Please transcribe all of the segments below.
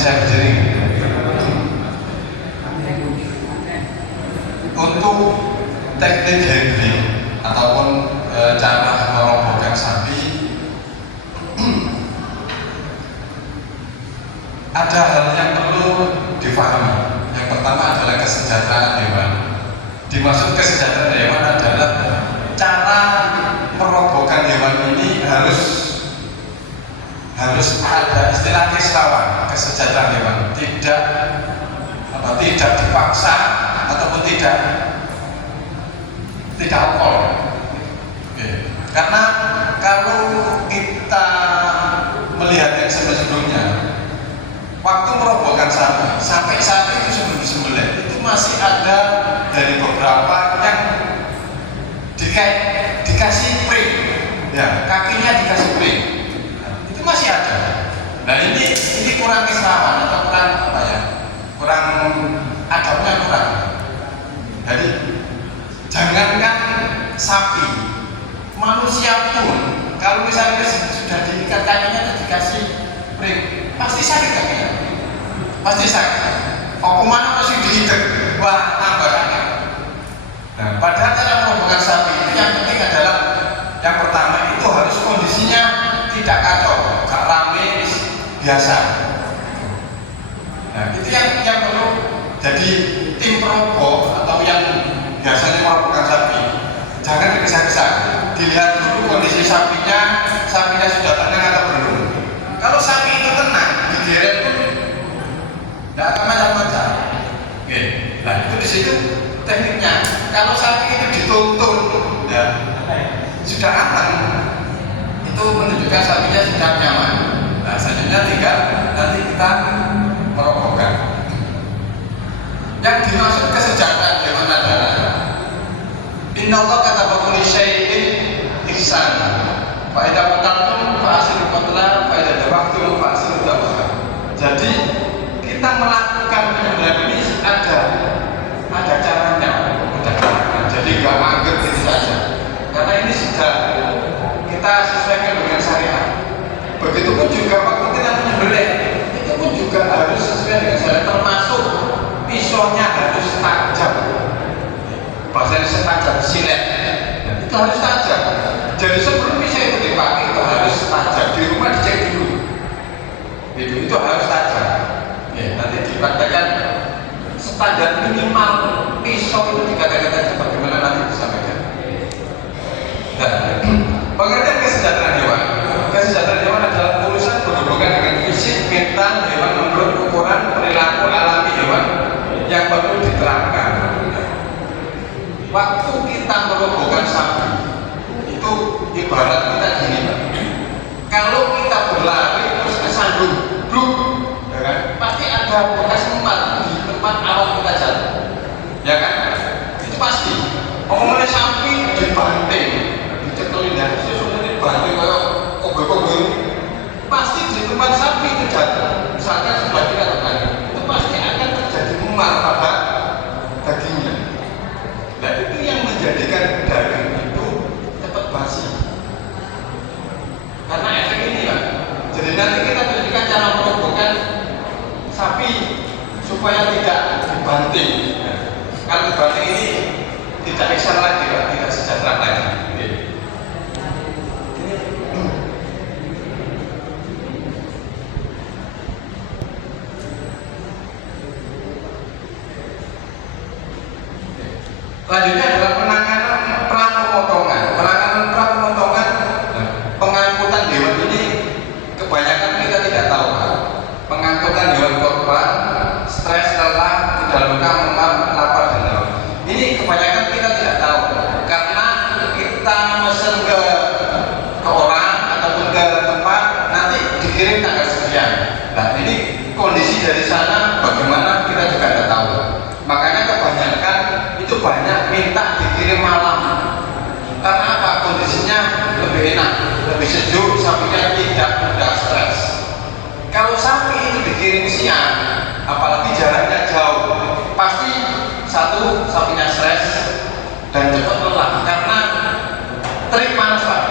saya berdiri. Untuk teknik handling ataupun cara merobohkan sapi, ada hal yang perlu difahami. Yang pertama adalah kesejahteraan hewan. Dimaksud kesejahteraan hewan adalah cara merobohkan hewan ini harus ada istilah keslawan, kesejahteraan hewan, tidak dipaksa ataupun tidak okol. Karena kalau kita melihat yang sebelumnya, waktu merobohkan sampai sapi itu sebelum disembelih itu masih ada dari beberapa yang dikasih pring, ya, kakinya dikasih pring, itu masih ada. Nah ini kurang keslawan atau kurang adabnya kurang. Jadi jangankan sapi, manusia pun kalau misalnya sudah diikat kakinya atau dikasih pring, pasti sakit kakinya, pasti sakit. Mana masih diikat, wah tambah sakit. Nah, padahal cara merobohkan sapi itu yang penting adalah yang pertama itu harus kondisinya tidak kacau, gak rame, biasa. Nah, itu yang perlu. Jadi tim peroboh atau yang biasanya merobohkan sapi jangan dikesah-kesah, dilihat dulu kondisi sapinya sudah tenang atau belum. Kalau sapi itu tenang, digeret pun tidak akan macam-macam. Oke, nah itu di situ tekniknya. Kalau sapi itu dituntun, ya sudah aman, itu menunjukkan sapinya sudah nyaman. Nah, selanjutnya tinggal nanti kita merobohkan. Yang dimaksud kesejahteraan hewan adalah Innallaha kataba kulli syai'in ihsan. Fa idza qataltum fa ahsinu qatla, fa idza dabahtum fa ahsinu dabha. Jadi kita melakukan penyembelihan ini ada caranya. Jadi nggak anggap gitu saja. Karena ini sudah kita sesuaikan dengan syariat. Begitupun juga waktu kita menyembelih, itu pun juga harus sesuai dengan syariat, termasuk pisaunya harus tajam. Bahasanya setajam silet, itu harus tajam. Jadi sebelum pisau itu dipakai itu harus tajam. Di rumah dicek dulu, itu harus tajam. Ya, nanti dipakaikan standar minimal pisau itu dikatakan bagaimana nanti disampaikan. Dan pengertian kesejahteraan hewan. Kesejahteraan hewan adalah urusan berhubungan dengan fisik, mental hewan menurut ukuran perilaku alami hewan yang perlu diterapkan. Waktu kita merobohkan sapi itu ibarat kita gini, Pak. Kalau kita berlari terus kesandung, bluk, ya kan? Pasti ada bekas empat di tempat awal kita jatuh, ya kan? Itu pasti. Omongnya sapi dibanting, dicekelin dan susunya dibanting kayak obeng-obeng. Pasti di tempat sapi itu jatuh, misalkan sebelah kiri atau kanan, itu pasti akan terjadi memar pada dagingnya. Nah itu yang menjadikan daging itu cepat basi. Karena efek ini kan. Jadi nanti kita berikan cara merobohkan sapi supaya tidak dibanting. Kalau dibanting ini tidak ihsan lagi, tidak sejahtera lagi. Selanjutnya adalah penanganan pra-pemotongan. Penanganan pra-pemotongan, pengangkutan hewan ini kebanyakan kita tidak tahu. Pengangkutan hewan korban, stres, lelah, tidak luka, memar, lapar dan haus. Ini kebanyakan kita tidak tahu karena kita mesen ke orang ataupun ke tempat nanti dikirim tanggal sekian. Nah ini kondisi dari sana bagaimana kita juga tidak tahu. Makanya kebanyakan itu banyak minta dikirim malam. Karena apa? Kondisinya lebih enak, lebih sejuk, sapinya tidak mudah stres. Kalau sapi itu dikirim siang, apalagi jaraknya jauh, pasti satu sapinya stres dan cepat lelah karena terik panas, Pak.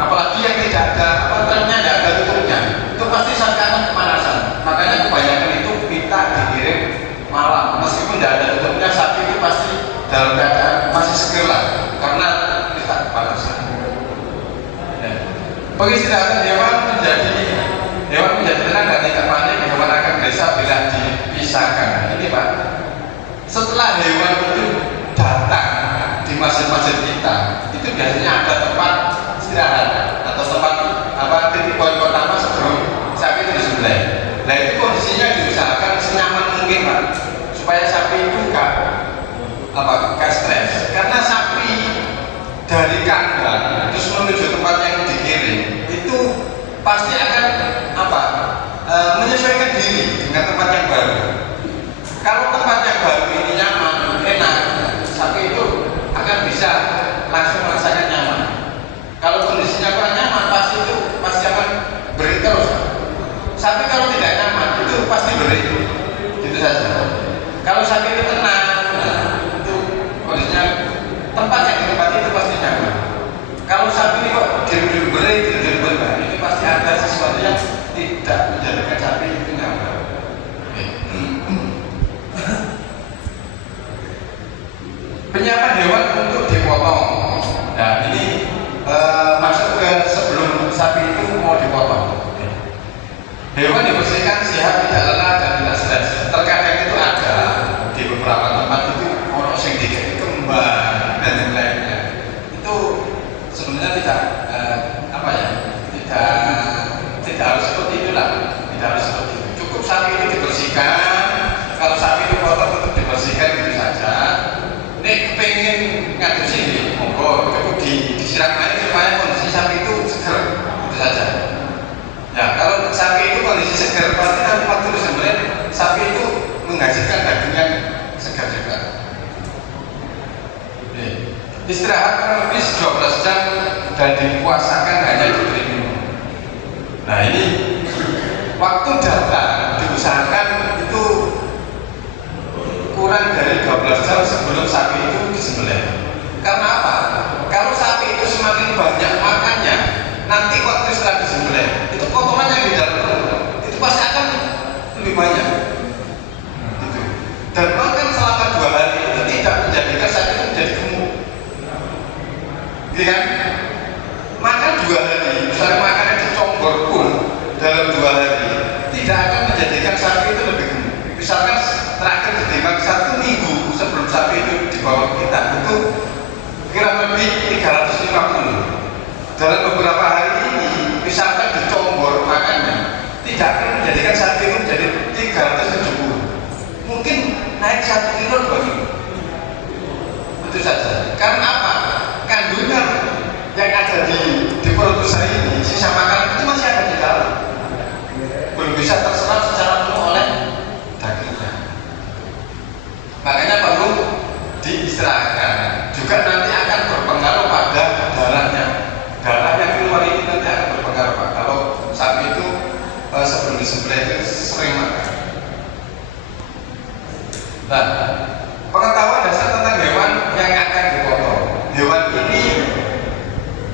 Apalagi yang tidak ada triknya, tidak ada tutupnya, itu pasti sapi akan kepanasan. Makanya Pengistirahatan hewan menjadi tenang dan tidak panik. Hewan akan gelisah bila dipisahkan. Ini Pak, setelah hewan itu datang di masjid-masjid kita, itu biasanya ada tempat istirahat atau tempat titik poin pertama sebelum sapi itu disembelih. Nah itu kondisinya diusahakan senyaman mungkin Pak, supaya sapi itu gak stres. Karena sapi dari kandang terus menuju tempat yang dikirim itu pasti akan menyesuaikan diri dengan tempat yang baru. Kalau tempat yang baru ini nyaman, enak, sapi itu akan bisa langsung merasakan nyaman. Kalau kondisinya kurang nyaman, pasti akan beri terus. Sapi kalau tidak nyaman itu pasti beri, gitu saja. Kalau sapi itu tenang, itu kondisinya tempat yang ditempati itu pasti nyaman. Kalau sapi ini kok beri, ini pasti ada sesuatu yang tidak menjadikan sapi itu nyaman. Penyiapan hewan untuk dipotong. Nah ini masuk ke sebelum sapi itu mau dipotong. Hewan dibersihkan sehat, tidak lelah dan tidak stres. Terkadang itu ada di beberapa tempat itu orang yang dikai kembang dan yang lainnya. Itu sebenarnya tidak tidak harus seperti itulah. Tidak harus seperti itu. Cukup sapi itu dibersihkan. Kalau sapi itu potong tetap dibersihkan gitu saja. Nek pengen ngadu sini, monggo cukup disiram air supaya kondisi sapi itu seger, itu saja. Ya kalau sapi itu kondisi seger, pasti nanti waktu disembelih sapi itu menghasilkan daging yang segar juga. Istirahat kurang lebih 12 jam dan dipuasakan hanya diberi minum. Nah ini waktu datang diusahakan itu kurang dari 12 jam sebelum sapi itu disembelih. Karena apa? Kalau sapi itu semakin banyak makannya, nanti waktu setelah disembelih itu kotoran yang di dalam perut itu pasti akan lebih banyak. Gitu. Dan makan selama 2 hari itu tidak menjadikan sapi itu menjadi gemuk. Gitu kan? Makan 2 hari, misalnya makannya dicombor pun dalam 2 hari tidak akan menjadikan sapi itu lebih gemuk. Misalkan terakhir ditimbang 1 minggu sebelum sapi itu dibawa kita itu kira lebih 350. Dalam beberapa hari ini misalkan dicombor makannya tidak akan menjadikan sapi itu menjadi 370. Mungkin naik 1 kilo 2 kilo. Itu saja. Karena apa? Kandungan yang ada di perut saya ini, sisa makanan itu masih ada di dalam, belum bisa terserap secara penuh oleh dagingnya. Makanya perlu diistirahatkan. Juga nanti akan berpengaruh pada darahnya. Darah yang keluar ini nanti akan berpengaruh Pak. Kalau sapi itu sebelum disembelih itu sering makan. Nah, pengetahuan dasar tentang hewan yang akan dipotong. Hewan ini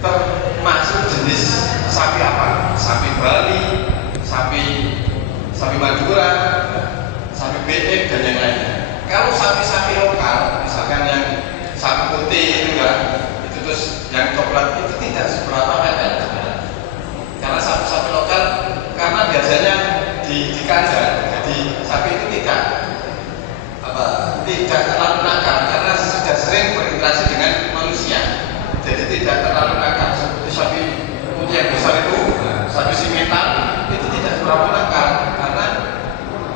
termasuk jenis sapi apa? Sapi Bali, sapi Madura, sapi beek dan yang lainnya. Kalau sapi-sapi lokal, misalkan yang sapi putih itu kan, itu terus yang coklat itu tidak seberapa efek sebenarnya. Karena sapi-sapi lokal, karena biasanya di kandang, jadi sapi itu tidak terlalu nakal karena sudah sering berinteraksi dengan manusia. Jadi tidak terlalu nakal seperti sapi putih yang besar itu, sapi simental itu tidak terlalu nakal karena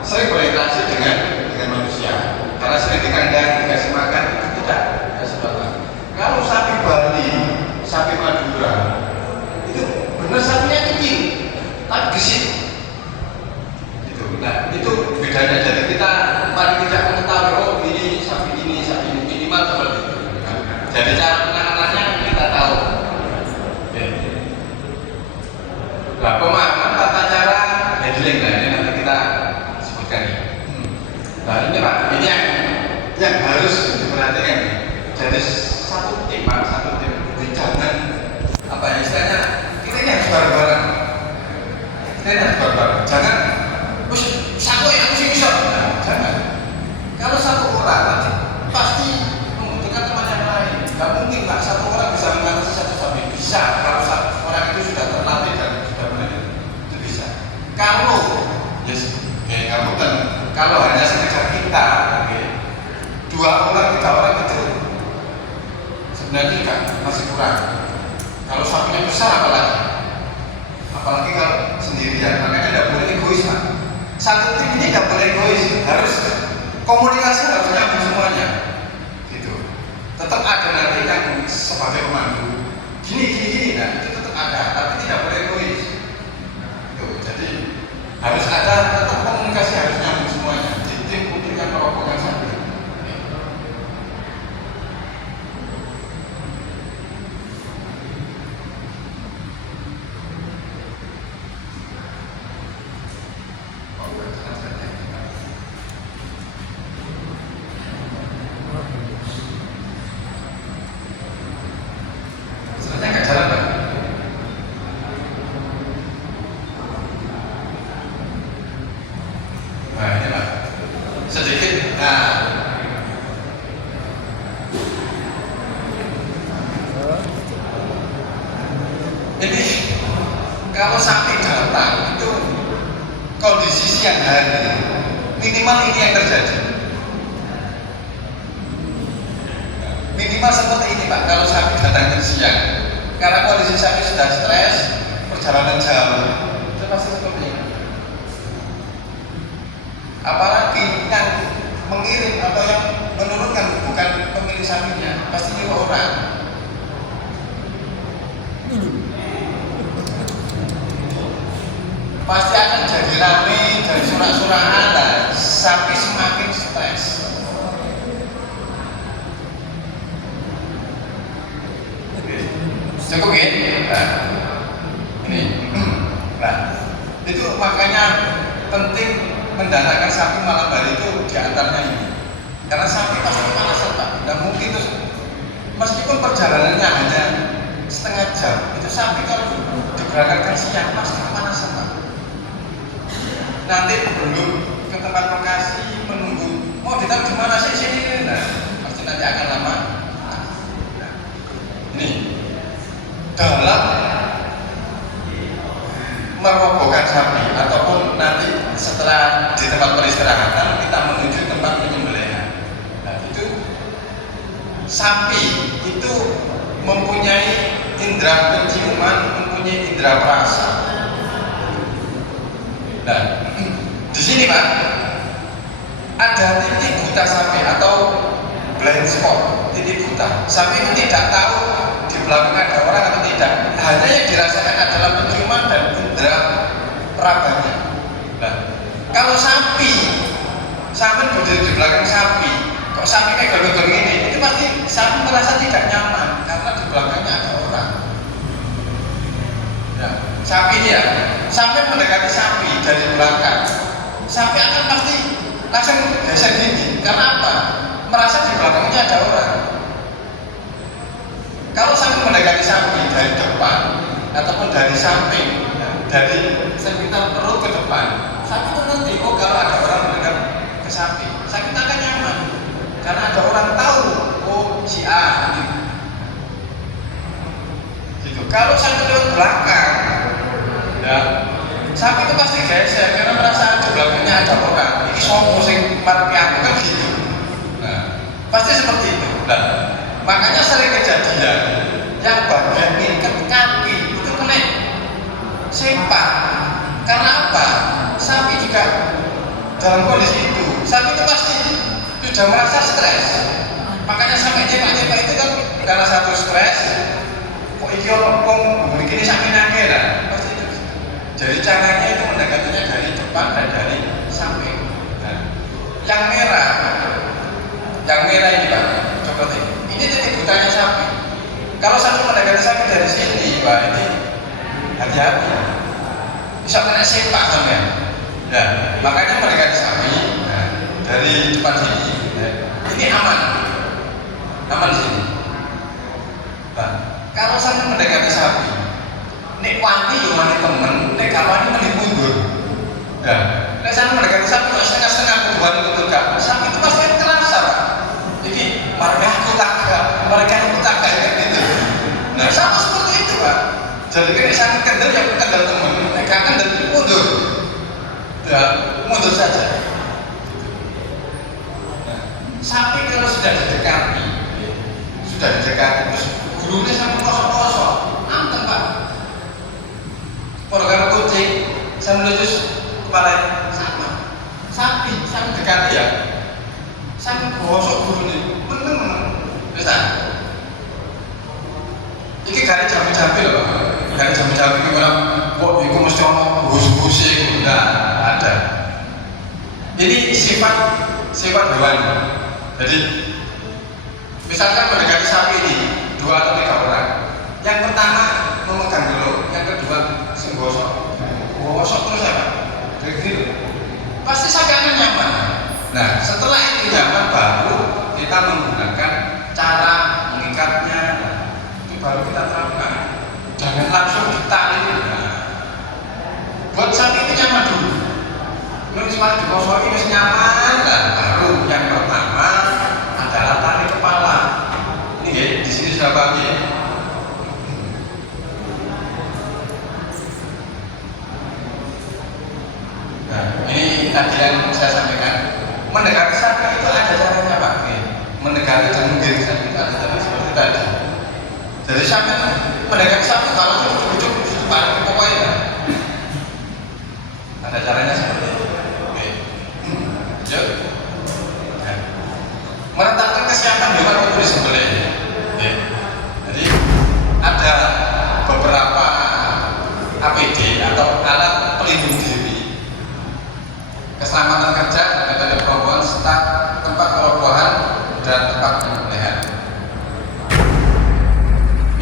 sering berinteraksi dengan manusia. Karena sering di kandang dikasih makan itu tidak sebab. Kalau sapi Bali, sapi Madura itu benar sapinya kecil, tapi gesit. Nah itu bedanya. Jadi kita paling tidak mengetahui oh ini sapi ini minimal seperti itu. Jadi cara penanganannya kita tahu. Nah pemahaman tata cara handling ini nanti kita sebutkan ini. Nah ini Pak, ini yang harus diperhatikan. Jadi satu tim ini jangan istilahnya kita ini harus bareng-bareng. Jangan satu yang bisa. Jangan. Kalau satu orang nanti pasti membutuhkan teman yang lain. Gak mungkin Pak satu orang bisa mengatasi satu sapi. Bisa kalau satu orang itu sudah terlalu Yes, kayak ngapunten. Kalau hanya sekedar kita, oke, 2 orang 3 orang itu sebenarnya kan masih kurang. Kalau sapinya besar apalagi kalau sendirian, makanya tidak boleh egois, Pak. Satu tim ini tidak boleh egois, harus komunikasi, harus nyambung semuanya, gitu. Tetap ada nanti yang sebagai pemandu, gini, nah itu tetap ada, tapi tidak boleh egois. Gitu. Jadi harus ada tetap komunikasi, harus nyambung semuanya. Di tim untuk yang merobohkan sapi. Kalau sapi datang itu kondisi siang hari, minimal ini yang terjadi. Minimal seperti ini, Pak, kalau sapi datang siang, karena kondisi sapi sudah stres, perjalanan jauh, itu pasti seperti ini. Apalagi yang mengirim atau yang menurunkan bukan pemilik sapinya, pasti nyuruh orang. Pasti akan jadi rame dari surak-surakan, dan sapi semakin stres. Cukup ya? Nah, ini. Nah, itu makanya penting mendatangkan sapi malam hari itu diantaranya ini. Karena sapi pasti kepanasan, Pak. Dan mungkin terus meskipun perjalanannya hanya setengah jam, itu sapi kalau diberangkatkan siang pasti kepanasan, Pak. Nanti belum ke tempat lokasi menunggu mau ditaruh di mana sih sini, nah pasti nanti akan lama. Nah, ini dalam merobohkan sapi ataupun nanti setelah di tempat peristirahatan kita menuju tempat penyembelihan. Nah, itu sapi itu mempunyai indera penciuman, mempunyai indera perasa. Nah, di sini, Pak, ada titik buta sapi atau blind spot, titik buta. Sapi itu tidak tahu di belakang ada orang atau tidak. Hanya yang dirasakan adalah penciuman dan indera perabanya. Nah, kalau sapi berdiri di belakang sapi, kok sapi kayak gelung-gelung ini, itu pasti sapi merasa tidak nyaman karena di belakangnya ada orang. Nah, sapi ini ya, sampai mendekati sapi dari belakang, sapi akan pasti langsung geser gini. Karena apa? Merasa di belakangnya ada orang. Kalau sapi mendekati sapi dari depan ataupun dari samping, dari sekitar perut ke depan, sapi mengerti, oh kalau ada orang mendekat ke sapi, sapi akan nyaman. Karena ada orang tahu, oh si A. Gitu. Kalau sapi lewat belakang, ya, sapi itu pasti geser karena merasa di belakangnya ada orang. Ini sopo sing marpi aku kan gitu. Nah, pasti seperti itu. Nah, makanya sering kejadian yang bagian ikat kaki itu kena sempak. Karena apa? Sapi juga dalam kondisi itu, sapi itu pasti sudah merasa stres. Makanya sampai nyepak-nyepak itu kan karena satu stres. Kok iki kok begini sapi nake lah. Jadi caranya itu mendekatinya dari depan dan dari samping. Nah, yang merah ini, Pak, coba ini titik butanya sapi. Kalau sapi mendekati sapi dari sini, Pak, ini hati-hati, bisa kena sempak sampai. Nah, makanya mendekati sapi dari depan sini, ini aman sini. Nah, kalau sapi mendekati sapi, nek wani yo mani temen, nek gak wani meni mundur. Ya, nek sampe mendekati sapi kok setengah-setengah kuduan betul gak. Sapi itu pasti terasa, Pak. Jadi mereka aku tak gitu. Nah, sama seperti itu, Pak. Jadi kan sapi kendel ya kendel temen, nek gak kendel mundur. dan mundur saja. Nah, sapi kalau sudah didekati terus gurunya sampai kosong-kosong, anteng Pak. Kalau karo kucing sambil lucu kepala sama, sapi dekati ya, sampai bosok gurunya, meneng. Terus iki gak jambi-jambi loh, gak jambi-jambi ini orang kok itu mesti ono bus-busi, enggak ada. Ini sifat hewan. Jadi misalkan mendekati sapi ini 2 atau 3 orang. Yang pertama memegang dulu, yang kedua sing gosok terus apa? Gitu. Pasti sapi akan nyaman. Nah setelah itu nyaman baru kita menggunakan cara mengikatnya. Baru kita terapkan, jangan langsung ditali. Buat sapi itu nyaman dulu. Misalnya digosok ini nyaman, dan baru yang pertama adalah tali kepala. Ini ya, di sini sudah paham ya. Nah, ini tadi yang saya sampaikan. Mendekati sapi itu ada caranya Pak. Mendekati dan menggiring sapi itu ada cara seperti tadi. Jadi sapi mendekati sapi kalau cukup paling pokoknya kan? Ada caranya seperti itu. Oke. Lanjut. Menetapkan kesiapan hewan untuk disembelih. Oke. Jadi ada beberapa APD atau alat pelindung diri, keselamatan kerja, metode perobohan, serta tempat perobohan dan tempat penyembelihan.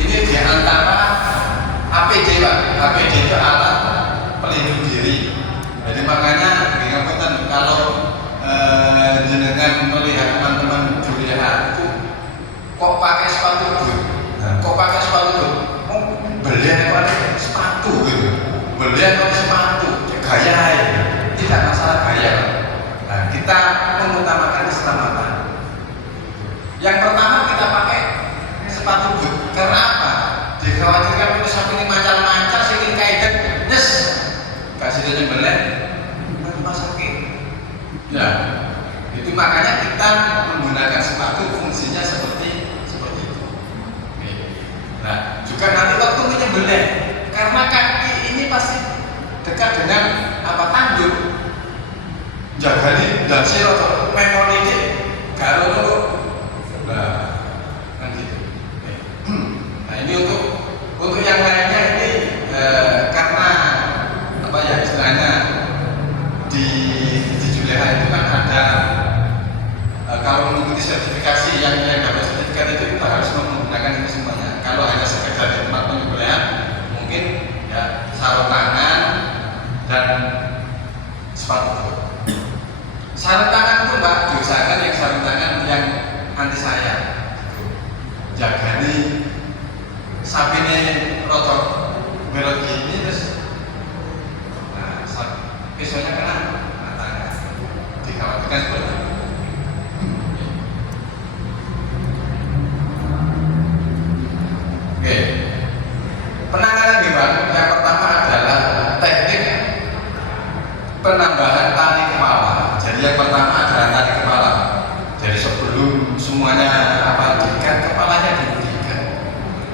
Ini di antara APD Pak. APD itu alat pelindung diri. Jadi makanya bingung kalau jenengan melihat teman-teman kuliah itu kok pakai sepatu boot, kok pakai sepatu boot, belian pakai sepatu gitu, belian pakai sepatu, gaya ya. Tidak masalah gaya. Nah kita mengutamakan keselamatan. Yang pertama kita pakai sepatu boot. Karena apa? Dikhawatirkan kalau sapi ini mancal-mancal, sehingga kaitan, yes, kasih dia nyembelih, rumah sakit. Ya, itu makanya kita menggunakan sepatu fungsinya seperti itu. Oke. Nah, juga nanti waktu menyembelih, karena kaki ini pasti dekat dengan tanduk, jaga nih, dan sirot, memori ini, kalau dulu, ini untuk yang lainnya ini karena apa ya istilahnya di Juleha itu kan ada kalau mengikuti sertifikasi yang dapat sertifikat itu kita harus menggunakan itu semuanya. Kalau hanya sekedar di tempat penyembelihan mungkin ya sarung tangan dan sepatu. Sarung tangan itu Mbak diusahakan yang sarung tangan yang anti sayap. Jaga nih sapi ini rotok belok gini terus pisaunya kena matanya, dikhawatirkan seperti itu. Oke, penanganan hewan yang pertama adalah teknik penambahan tali kepala. Jadi yang pertama adalah tali kepala. Jadi sebelum semuanya diikat, kepalanya diikat.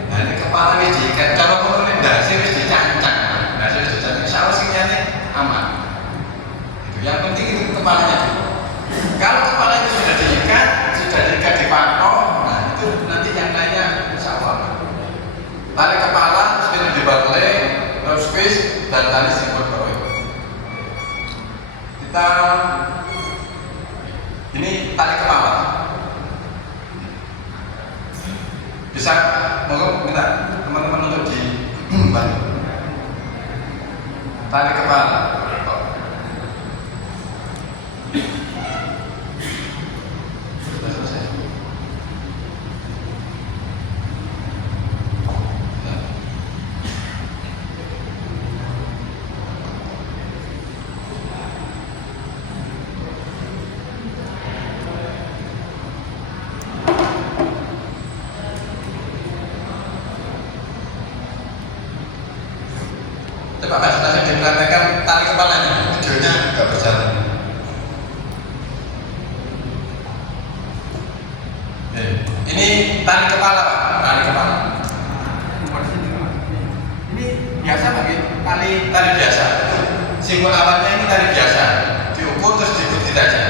Nah ini kepalanya diikat, cara menurut dasar dicancang. Dasar dicancang, insya Allah semuanya aman. Itu yang penting itu kepalanya dulu. Kalau kepalanya sudah diikat di patok, nah itu nanti yang lainnya insya Allah. Tali kepala, spin dibalik, terus squeeze dan tali simpul bawah. Kita ini tali kepala. Bisa monggo minta teman-teman untuk dibantu tali kepala. Sudah selesai. Pak Mas, tadi dikatakan tali kepala tali kepala Pak, tali kepala. Ini biasa pakai tali biasa. Simbol awalnya ini tali biasa, diukur terus diikut aja.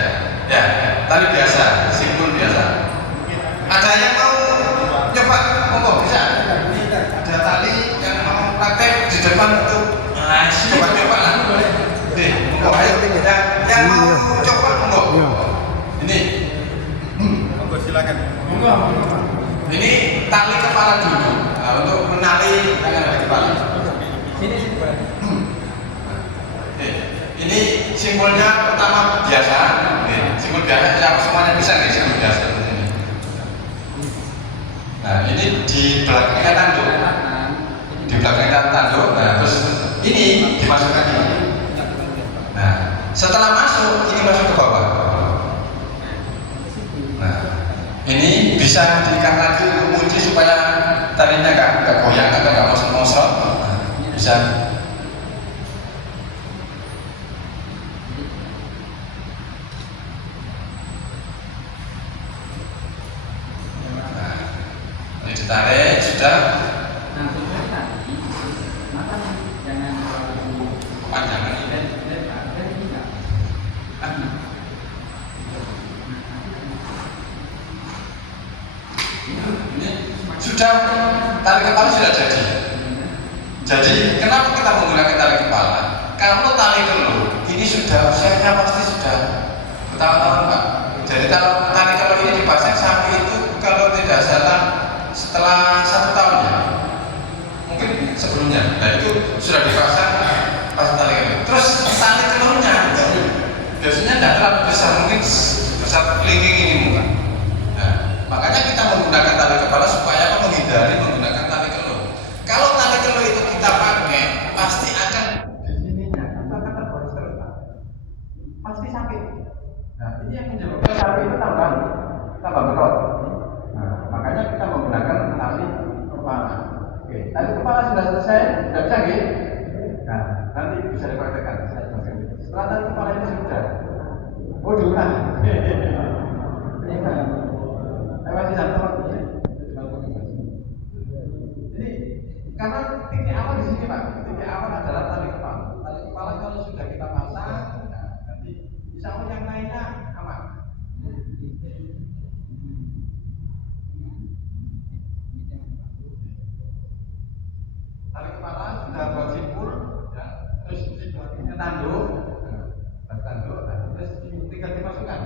Ya, tali biasa, simbol biasa. Ada yang mau coba, monggo bisa. Ada tali yang mau praktek di depan untuk coba-coba lah. Monggo ayo. Yang mau coba monggo. Ini. Monggo silakan. Monggo. Ini tali kepala dulu. Nah, untuk menali tangan dari kepala. Sini. Ini simbolnya pertama biasa. Simbol biasa siapa semuanya bisa nih simbol biasa. Nah, ini di belakangnya tanduk. Di belakangnya tanduk. Nah, terus ini dimasukkan ini. Nah, setelah masuk ini masuk ke bawah. Nah, ini bisa diikat lagi untuk kunci supaya talinya nggak goyang atau nggak mosok-mosok. Nah, bisa. Nah, ini ditarik sudah. Panjangan ini. Ini sudah, tali kepala sudah jadi. Jadi kenapa kita menggunakan tali kepala? Kalau tali telur ini sudah usianya pasti sudah bertahun-tahun Pak. Jadi kalau tali telur ini dipasang sapi itu kalau tidak salah setelah 1 tahun ya, mungkin sebelumnya. Nah itu sudah dipasang pas tali telur. Terus tali telurnya biasanya tidak terlalu besar, mungkin besar kelingking ini mungkin. Nah, makanya kita menggunakan tali kepala supaya menghindari menggunakan tali telur. Kalau tali telur itu kita pakai, pasti akan di sininya akan terboros terus Pak. Pasti sakit. Nah, ini yang menyebabkan sapi itu tambah berat. Nah, makanya kita menggunakan tali kepala. Oke, tali kepala sudah selesai, sudah bisa nggih? Nah, nanti bisa dipraktekkan. Setelah tali kepala ini sudah, oh diulang. Masih satu lagi. Ini karena titik awal di sini Pak. Titik awal adalah tali kepala. Tali kepala kalau sudah kita pasang, nah, nanti insya Allah yang lainnya aman. Tali kepala sudah buat simpul, ya, terus dibuatnya tanduk, terus tinggal dimasukkan.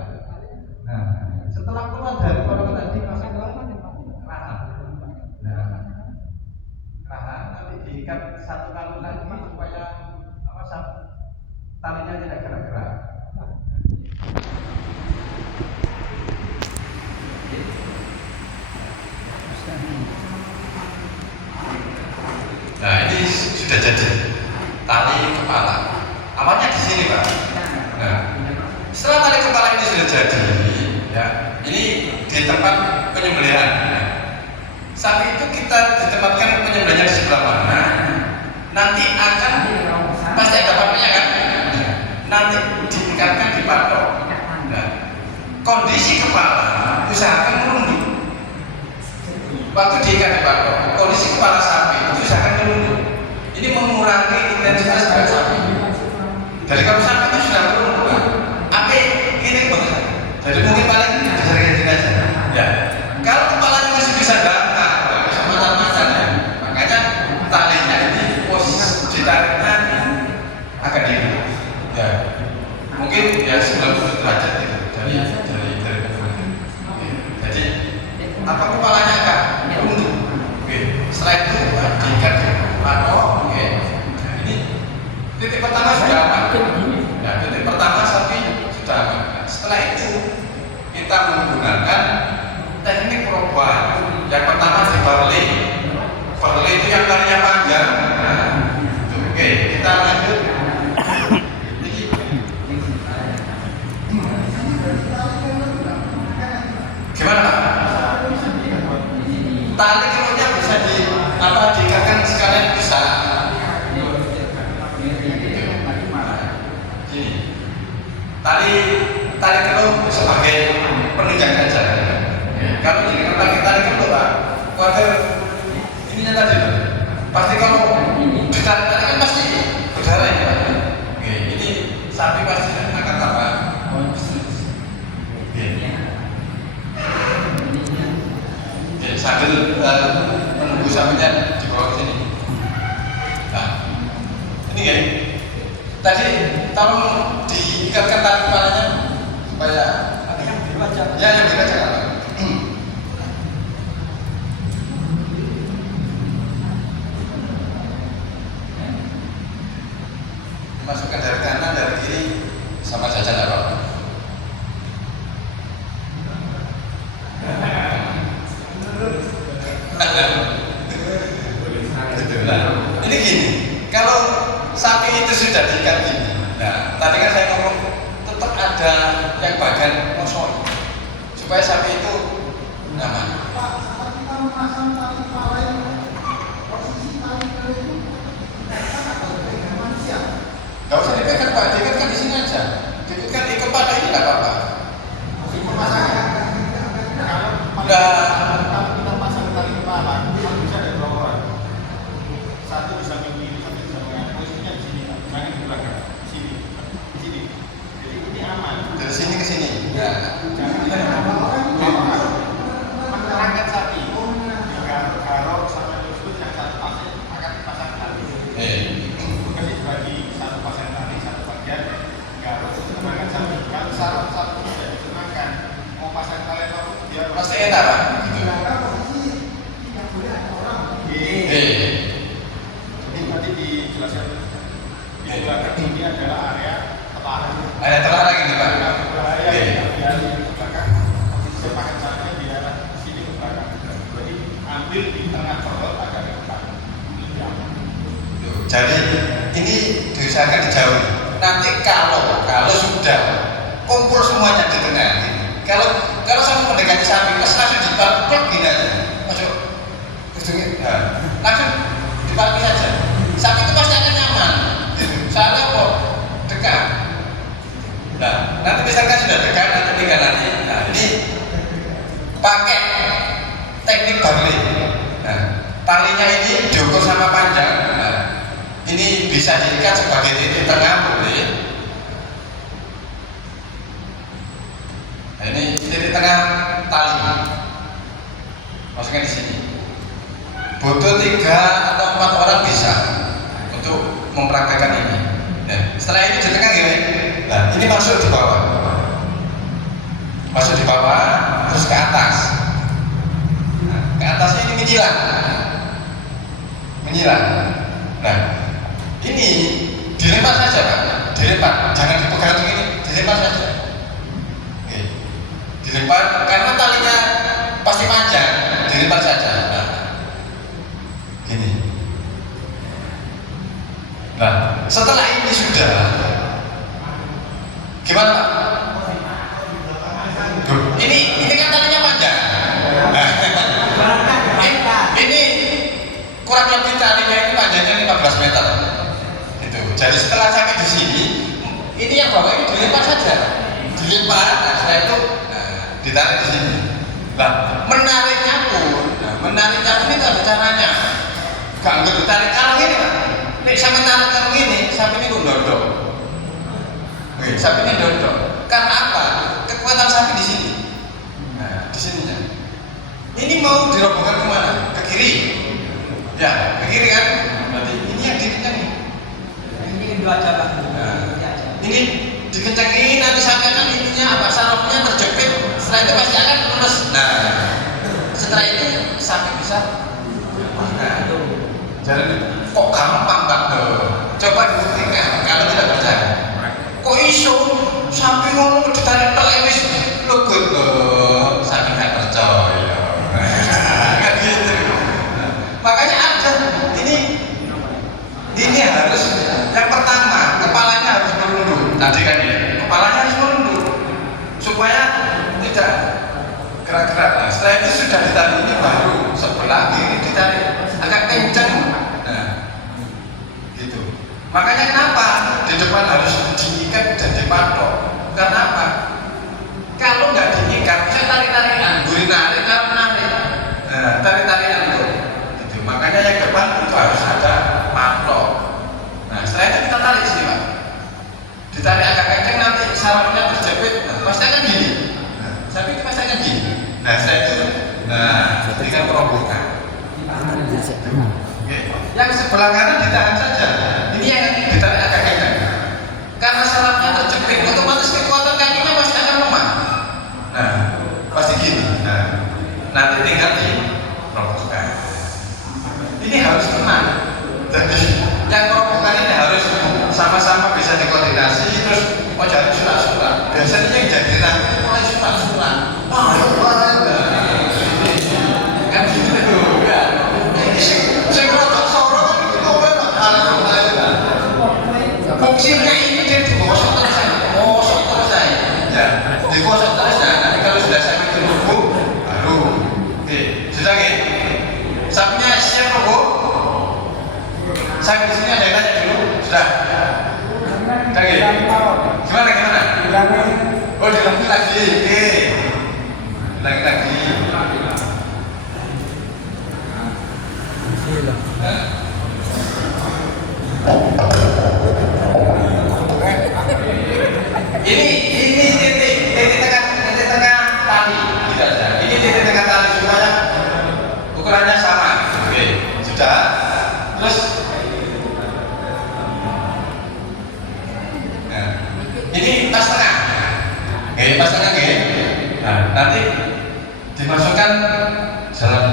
Nah, setelah keluar dari kolom tadi masuk ke rahan. Nah, rahan nanti diikat 1 kali lagi supaya talinya tidak gerak-gerak. Nah, ini sudah jadi tali kepala. Awalnya di sini Pak. Nah, setelah tali kepala ini sudah jadi, ya, ini di tempat penyembelihan. Nah, sapi itu kita ditempatkan penyembelihannya di sebelah mana? Nanti akan pasti ada patoknya kan? Nanti diikatkan di patok. Nah, kondisi kepala usahakan menunduk. Waktu diikat di patok, kondisi kepala sapi itu usahakan menunduk. Ini mengurangi intensitas gerak sapi. Dari kalau sapi itu sudah menunduk, apa ini bagus. Jadi mungkin paling disering gini aja. Ya, kalau kepalanya masih bisa ganggu, bisa macam-macam ya. Makanya talinya ini posisi ditariknya agak dingin. Ya, mungkin ya 90 derajat gitu dari jadi apa kepalanya agak runtuh. Oke, setelah itu diikat di patok. Oke, nah, ini titik pertama sudah aman. Ya, titik pertama sapi sudah aman. Nah, setelah itu kita menggunakan teknik perubahan. Yang pertama di barley. Barley itu yang talinya panjang. Nah, oke, kita lanjut. Gimana Pak? Tali keluarnya bisa diikatkan sekalian bisa. Tali telur sebagai penunjang saja. Kalau jenengan tarik kan Pak, kuatir ininya tadi Pak. Pasti kalau ditarik kan pasti berdarah ya Pak. Oke, ini sapi pasti akan tambah. Oke, sambil menunggu sapinya dibawa ke sini. Nah, ini ya. Tadi tolong diikatkan tali kepalanya supaya yang dibaca. Ya, yang dibaca. Masukkan dari kanan, dari kiri, sama saja tidak apa-apa. Ini gini, kalau sapi itu sudah diikat gini, nah tadi kan saya ngomong tetap ada yang bagian mosok supaya sapi itu nyaman. Gak usah dipegang Pak, diikatkan di sini aja. Diikatkan ikut pada ini nggak apa-apa. Kalau kita pasang tali kepala, bisa ada dua orang. Satu bisa begini, satu bisa begini. Posisinya di sini, jangan di belakang. Di sini. Jadi ini aman. Dari sini ke sini. Ya. Jangan menerangkan sapi. Kalau sama tersebut yang satu akan pasang tali. Kasih dibagi satu pasang tali, satu bagian. Kalau menerangkan sapi, kalau saraf sapi tidak disenangkan, mau pasang tali atau dia Pasti enak Pak. Ini nanti dijelaskan. Di belakang ini adalah area telah. Ada telah lagi nih Pak. Area di belakang. Posisi pakai saatnya di arah sini ke belakang. Jadi ambil di tengah perut agak ke depan. Jadi ini diusahakan dijauhi. Nanti kalau sudah kumpul semuanya di tengah, kalau sampai mendekati sapi, langsung diparkir gini aja, masuk, langsung diparkir saja. Sapi itu pasti akan nyaman. Soalnya kok dekat. Nah, nanti misalkan sudah dekat, nanti tinggal nanti. Nah, ini pakai teknik barley. Nah, talinya ini diukur sama panjang. Nah, ini bisa diikat sebagai titik tengah boleh. Nah, ini titik tengah tali. Masukkan di sini. Butuh 3 atau 4 orang bisa untuk mempraktekkan ini. Nah, setelah ini di tengah gini. Nah, ini masuk di bawah. Masuk di bawah, terus ke atas. Nah, ke atasnya ini menyilang. Nah, ini dilempar saja Pak. Dilempar, jangan dipegang ini, dilempar saja. Oke. Dilempar karena talinya pasti panjang, dilempar saja. Nah, gini. Nah, setelah ini sudah gimana Pak? Ini kan talinya panjang. Ini kurang lebih talinya ini panjangnya 15 meter. Itu. Jadi setelah sampai di sini, ini yang bawah ini dilempar saja. Dilempar, nah setelah itu ditarik di sini. Nah, menariknya ini itu ada caranya. Gak nggak ditarik kalung ini Pak. Nih sampai tarik kalung ini, sapi ini dondok. Sapi ini dondok. Karena apa? Kekuatan sapi di sini. Nah, di sininya. Ini mau dirobohkan kemana? Ke kiri. Ya, ke kiri kan? Berarti ini yang dikencangin. Ini dua cabang. Nah, ini dikencangin nanti sampai kan ininya apa? Sarafnya terjepit. Setelah itu pasti akan lurus. Nah, setelah itu sapi bisa. Nah, jadi kok gampang Pak? Coba dibuktikan. Kalau tidak percaya. Kok iso sapi ngomong ditarik tok wis lugut kok sapi gak percaya. Kan gitu. Makanya ada ini harus yang pertama kepalanya harus merunduk. Tadi kan ya, kepalanya harus merunduk supaya tidak gerak-gerak. Nah, setelah itu sudah ditarik ini baru sebelah kiri ditarik agak kencang. Nah, gitu. Makanya kenapa di depan harus diikat dan dipatok? Karena apa? Kalau nggak diikat, bisa tarik-tarikan, gurih tarik. sebelah kanan ditahan saja. Ini yang ditarik agak kencang. Karena sarafnya terjepit, otomatis kekuatan kakinya pasti akan lemah. Nah, pasti gini. Nah, nanti tinggal dirobohkan. Ini harus tenang. Jadi yang robohkan ini harus sama-sama bisa dikoordinasi. Terus mau jadi surat-surat. Biasanya yang jadi nanti mulai surat-surat. Kan gitu ya. Ini saya rotok sorot kan itu fungsinya ini dia digosok terus saya. Ya, digosok terus ya. Nanti kalau sudah saya bikin logo, baru. Oke, sudah gitu. Sapinya siap logo. Saya di sini ada yang nanya dulu, sudah. Sudah gitu. Gimana? Oh, dilanjut lagi. Oke. Lagi. Ini titik tengah tali, tidak ada. Ini titik tengah tali supaya ukurannya sama. Oke, sudah. Terus, nah, ini pas tengah. Oke, pas tengah, oke. Nah, nanti dimasukkan jalan.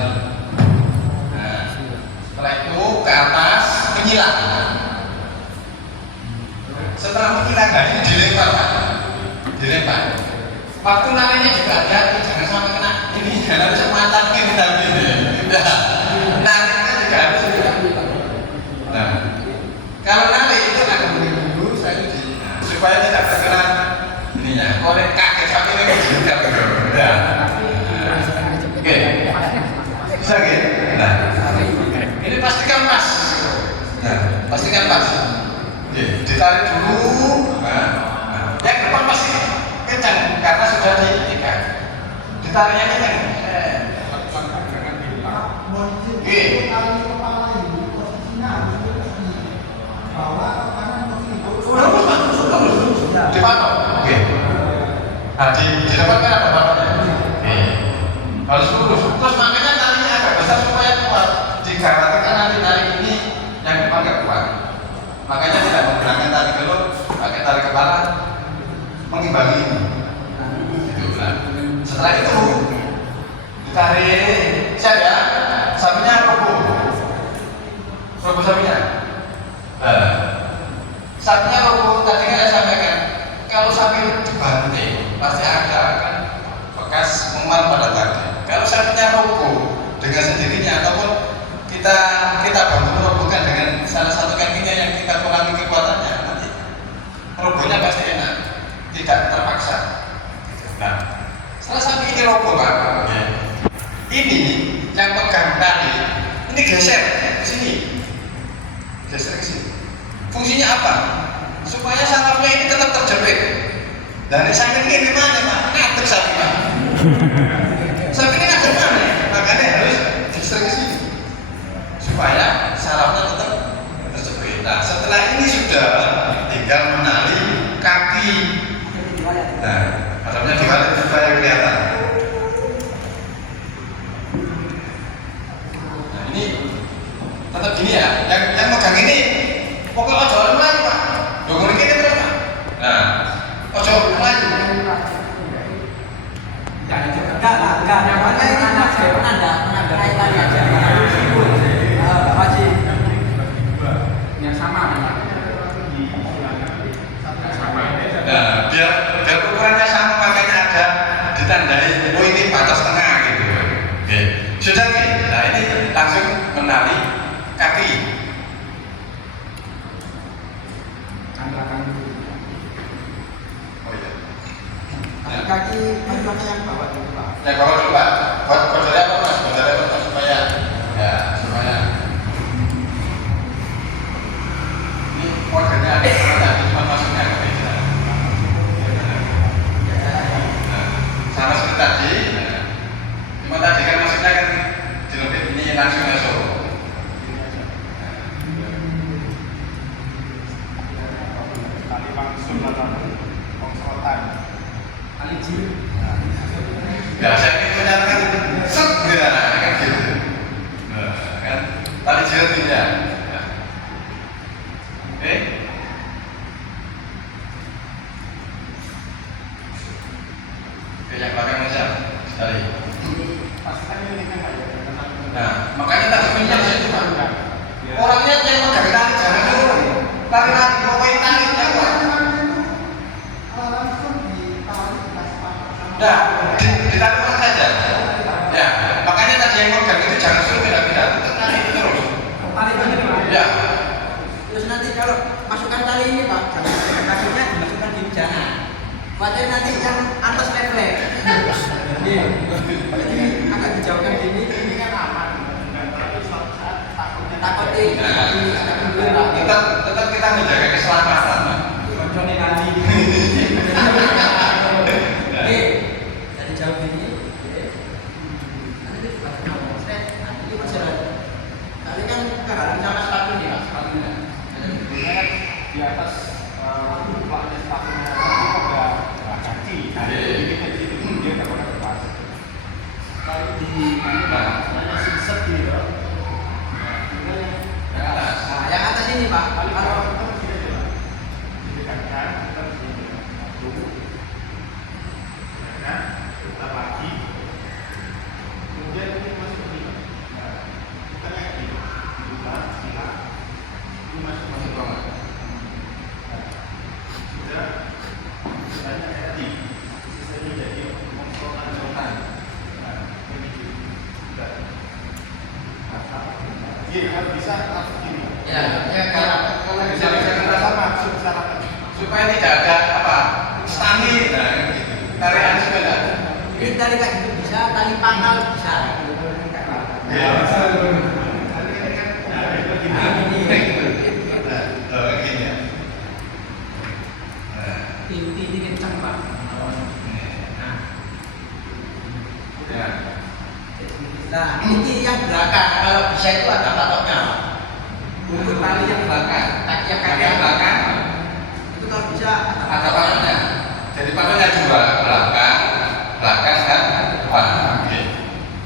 Nah, setelah itu ke atas menyilang. Setelah menyilang, ini dilempar, Pak. Dilempar. Waktu narinya juga hati-hati, jangan sampai kena ini, jangan harus mantannya kita ini. Nariknya juga harus. Nah, kalau narik itu akan begini dulu, saya uji, supaya tidak terkena ininya. Korek kaget sampai ini juga begitu. Nah, oke, bisa gitu. Nah, ini pastikan pas. Nah, pastikan pas. Oke, ditarik dulu. Nah, yang depan pasti kencang karena sudah diikat. Ditariknya kencang. Oke. Dipatok. Oke. Nah, di depan kan ada patoknya. Oke. Harus lurus. Terus makanya talinya agak besar supaya kuat. Dikhawatirkan nanti tarik ini yang depan gak kuat. Makanya tidak menggunakan tali gelut, pakai tali kepala mengimbangi ini. Gitu. Nah, setelah itu ditarik, siap ya. Sapinya roboh sapinya. Sapinya roboh. Tadi kan saya sampaikan, kalau sapi dibanting pasti ada akan bekas memar pada kaki. Kalau sapinya roboh dengan sendirinya ataupun kita bantu merobohkan dengan salah satu kakinya yang kita kurangi kekuatannya, nanti robohnya pasti enak, tidak terpaksa. Nah, setelah sapi ini roboh, Pak, ini yang pegang tali ini geser ke sini, fungsinya apa? Supaya sarafnya ini tetap terjepit. Dan sapi ini mana, Pak? Ngadeg sapi, Pak. Sapi ini ngadeg mana? Makanya harus geser ke sini supaya sarafnya tetap terjepit. Nah, setelah ini sudah tinggal menali kaki. Nah, sarafnya dibalik supaya kelihatan. Nah, ini tetap gini ya. Yang megang ini pokoknya ojo lagi, Pak. Dongeng ini terus, Pak. Nah, ojo lagi. Enggak. Namanya ini penanda kaitannya aja. Wajib yang sama. Nah, biar ukurannya sama, makanya ada ditandai. Oh, ini batas tengah gitu. Oke, sudah nih. Nah, ini langsung menali kaki. Oh iya. Nah, Kaki yang bawah dulu, Pak. yang bawah dulu, Pak. Bocornya apa, Mas? Bocornya apa, Mas? Supaya ini organnya ada tadi cuma masuknya ke meja. Nah, sama seperti tadi. Cuma tadi kan masuknya kan dilebit, ini langsung masuk. Tali langsung atau kongsotan. Kali jilid. Ya, saya ingin menyatakan set, kan gitu. Nah, kan tali jilid tidak. Oke, yang belakang aja sekali. Pastikan ini kan Pak ya. Nah, makanya tadi minyak saya cuma orangnya yang megang tali jangan dulu. Lari-lari, pokoknya talinya Pak. Nah, ditaruh saja. Ya, makanya tadi yang megang itu jangan suruh pindah-pindah, tetap tali itu terus. Tali ini Pak. Ya. Terus nanti kalau masukkan tali ini Pak, kakinya dimasukkan di jangan. Khawatir nanti yang atas refleks. Iya. Jadi agak dijauhkan gini. Ini kan aman. Dan tapi suatu saat takutnya Tetap kita menjaga keselamatan. Pak. Contohnya nanti. Oke, dari jauh ini. Nanti nanti masalah. Tadi kan kehalang sama sepatu nih Pak, sepatunya. di atas pelaknya sepatunya ada kaki. Jadi kita di situ dia nggak boleh lepas. Kalau di mana sisat gitu. Nah, yang atas ini Pak, kalau Iya, bisa langsung gini. Ya kalau bisa kita Sama, sama. supaya tidak ada apa stami, nah gitu. Tarian sepeda. ini tali kayak gitu bisa, tali pangkal bisa. Ya. Gini ya. Inti ini kencang Pak. Ya. Nah, ini yang belakang kalau bisa itu ada patoknya. Untuk tali yang belakang, kaki yang belakang itu kalau bisa Ada patoknya. Jadi patoknya dua, belakang dan depan. Oke.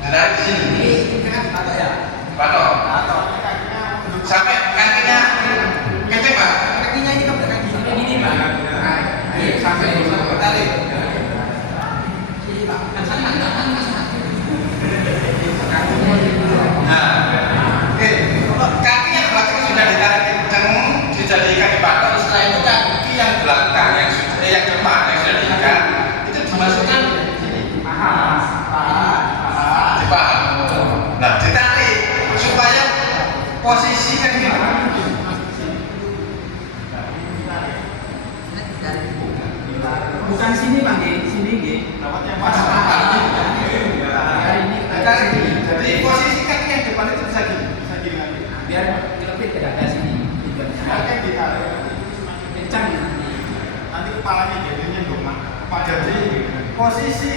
Ditarik di sini. ini kan patok ya. Patok. Patok. Sampai kakinya kenceng Pak. Kakinya ini ke belakang gini Pak. Ini sampai tarik. Sini Pak. Nah, oke. Kaki yang belakang sudah ditarik kenceng, dijadikan di patok. Setelah itu kaki yang belakang yang depan yang sudah diikat itu dimasukkan di paha. Nah, ditarik supaya posisi kan gini. Bukan sini Pak, sini nggih. Dapat yang Pas paha. Ini Ditarik. Jadi posisi kaki yang depan itu bisa gini. bisa gini lagi. biar lebih tidak ada sini. Sekarang ditarik. Kencang nanti. Nanti kepalanya jadinya gemak. Jadi posisi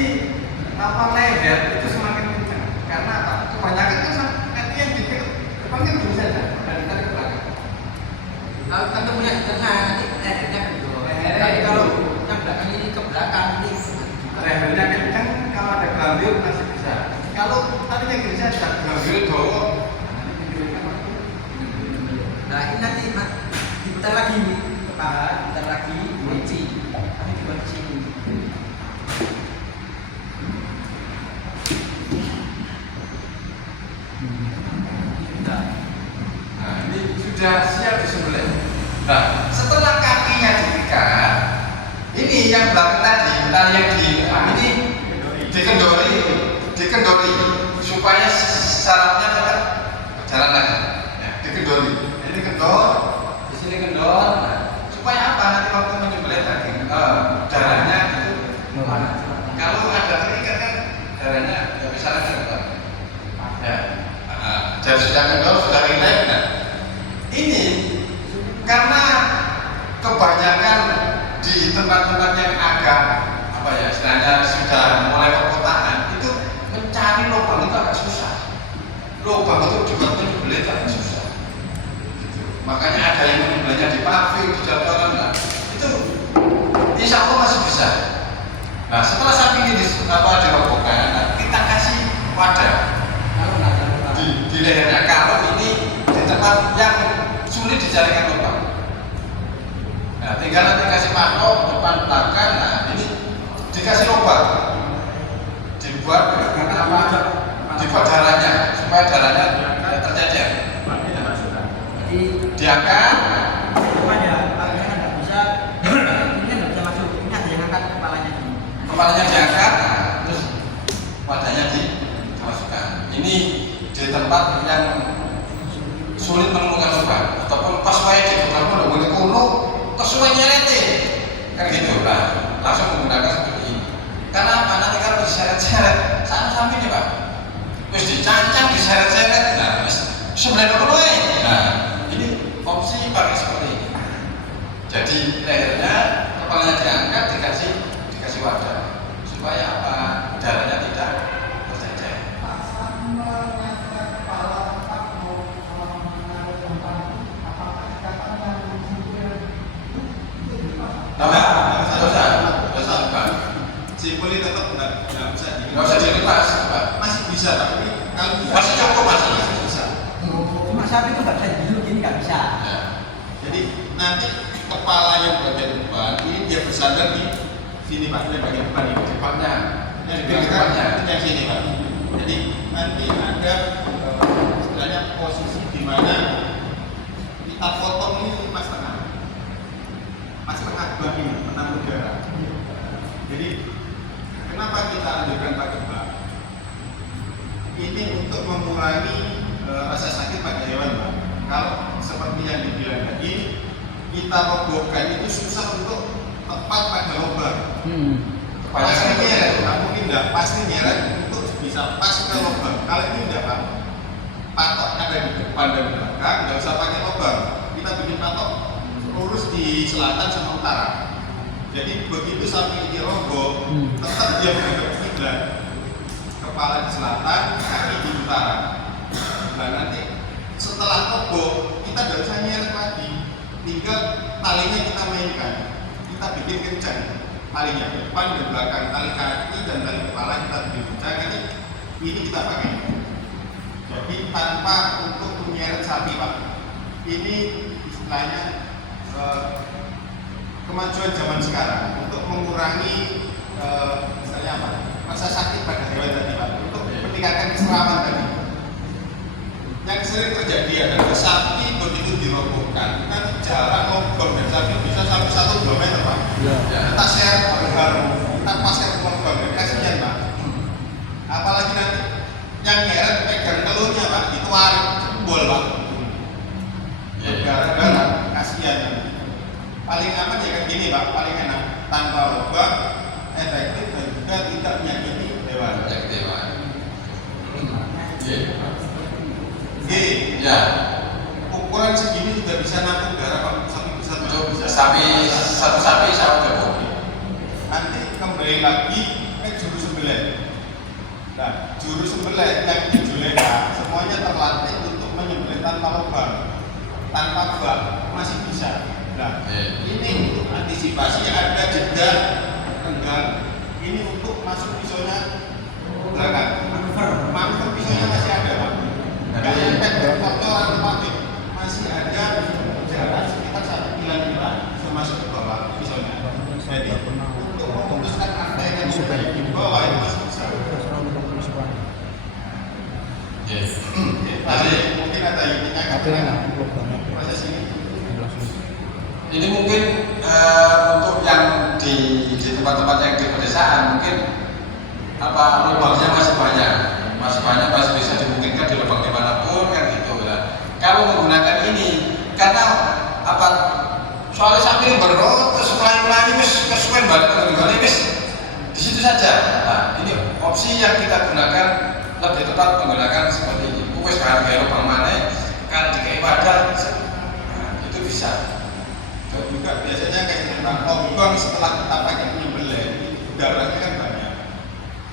apa leher itu semakin kencang. Karena apa? Kebanyakan kan kaki yang di depan kan bisa saja. Dan ditarik ke belakang. Kalau ketemunya di tengah nanti lehernya kendor. Tapi kalau yang belakang ini ke belakang ini Lehernya kencang, kalau ada gambir masih bisa. Kalau tadinya gini saja, gambir doang. Nah ini nanti diputar lagi nih, kepala diputar lagi, kunci. Tapi cuma di sini. Sudah. Nah, ini sudah siap disembelih. Nah, setelah kakinya diikat, ini yang belakang tadi, tali yang ini dikendori supaya sarafnya tetap berjalan lagi. Ya, dikendori. Ini kendor, di sini kendor. Nah, supaya apa? Nanti waktu menyembelih daging, darahnya itu kalau ada terikat kan darahnya nggak bisa lagi keluar. Ya, jadi sudah kendor, sudah rileks. Nah, ini karena kebanyakan di tempat-tempat yang agak apa ya istilahnya sudah mulai perkotaan itu mencari lubang itu agak susah. Lubang itu juga menyembelih itu agak susah. Gitu. Makanya ada yang menyembelihnya di paving, di jalan, nah, itu insya Allah masih bisa. Nah setelah sapi ini dirobohkan, nah, kita kasih wadah di lehernya. Kalau ini di tempat yang sulit dicarikan lubang. Nah, tinggal nanti kasih patok depan belakang. Nah, ini dikasih lubang. supaya darahnya tercecer. Jadi Diangkat, cuma ya pakainya nggak bisa, ini nggak bisa masuk. Ini ada yang angkat kepalanya. kepalanya diangkat, terus wadahnya dimasukkan. Ini di tempat yang sulit menemukan lubang ataupun pas wae di tempat udah boleh kuno kesuwen nyerete kan gitu lah, langsung menggunakan seperti ini. Karena apa? Nanti kalau diseret-seret sampai nih Pak, terus dicancang diseret-seret, nah sebenarnya dulu nah ini opsi pakai seperti ini. Jadi lehernya, kepalanya diangkat, dikasih wadah supaya apa? Darahnya tidak tercecer. Dosa, Pak. Simpulnya tetap nggak bisa Nggak usah dilepas, Pak. masih bisa tapi kalau Masih cukup, masih bisa. Cuma sapi itu nggak bisa duduk gini nggak bisa. Ya. Jadi nanti kepalanya bagian depan ini dia bersandar di sini Pak, ini bagian depan ini. Depannya, Yang di di depannya. yang sini Pak. Jadi nanti ada istilahnya posisi di mana kita potong ini pas tengah bagian penambung darah. Jadi kenapa kita anjurkan pakai bak? Ini untuk mengurangi rasa sakit pada hewan Pak. Kalau seperti yang dibilang tadi, kita robohkan itu susah untuk tepat pada lubang. Pasti nyeret, nggak mungkin nggak pasti nyeret untuk bisa pas ke lubang. Kalau ini enggak Pak, patok ada di depan dan belakang, nggak usah pakai lubang. Kita bikin patok lurus di selatan sama utara. Jadi begitu sapi ini roboh, tetap dia menghadap kiblat. Kepala di selatan, kaki di utara. Nah nanti setelah roboh, kita nggak usah nyeret lagi. Tinggal talinya kita mainkan, kita bikin kencang. Talinya depan dan belakang, tali kaki dan tali kepala kita bikin kencang. Nanti ini kita pakai. Jadi tanpa untuk menyeret sapi Pak. Ini istilahnya kemajuan zaman sekarang untuk mengurangi misalnya apa? Rasa sakit pada hewan tadi Pak. Untuk meningkatkan keselamatan tadi. Yang sering terjadi adalah sapi begitu dirobohkan kan jarak lubang dan sapi bisa sampai 1-2 meter Pak. Kita share baru kita pasir ke lubang dan kasihan Pak. Apalagi nanti yang nyeret pegang telurnya Pak, itu warik jebol Pak. Gara-gara kasihan. Paling aman ya kayak gini Pak, paling enak tanpa lubang, efektif dan juga tidak menyakiti hewan. Ya. Ukuran segini sudah bisa nampung darah Pak, sapi besar bisa. Satu sapi sama cukup. Nanti kembali lagi ke juru sembelih. Nah, juru sembelih yang dijulekan semuanya terlatih untuk menyembelih tanpa lubang, tanpa bak, masih bisa. Nah, ini untuk antisipasi ada jeda tenggang. Ini untuk masuk pisaunya belakang. Manuver pisaunya masih ada Pak. Jadi faktor pabrik masih ada jarak sekitar 1 km bisa masuk ke bawah pisaunya. Jadi untuk memutuskan rantai yang sudah di bawah itu masih bisa. Jadi mungkin ada unitnya proses ini. Ini mungkin untuk yang di tempat-tempat yang di pedesaan mungkin lubangnya masih banyak masih bisa dimungkinkan di lubang dimanapun kan gitu lah. Kalau menggunakan ini karena soalnya sapi berot terus melayu wis kesuwen balik wis di situ saja. Nah ini opsi yang kita gunakan lebih tepat menggunakan seperti ini. Wis kan kayak lubang mana kan dikai wadah, nah, itu bisa. Dan juga biasanya kayak tentang lubang setelah kita pakai penyembelih darahnya kan banyak.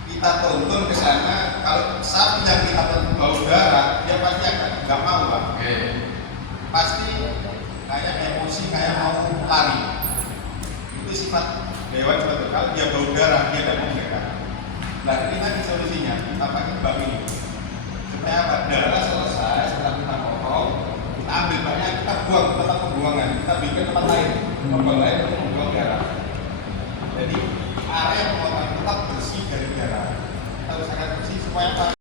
Kita tuntun ke sana, kalau sapi yang kita tuntun bau darah, dia pasti akan nggak mau Pak. Pasti kayak emosi, kayak mau lari. Itu sifat hewan seperti itu. Kalau dia bau darah, dia tidak mau mendekat. Nah ini tadi solusinya, kita pakai bak ini. Supaya apa? Darah selesai setelah kita potong, kita ambil baknya, kita buang ke tempat pembuangan, kita bikin tempat lain, lubang lain untuk membuang darah. Jadi area pemotongan tetap bersih dari darah. Kita usahakan bersih supaya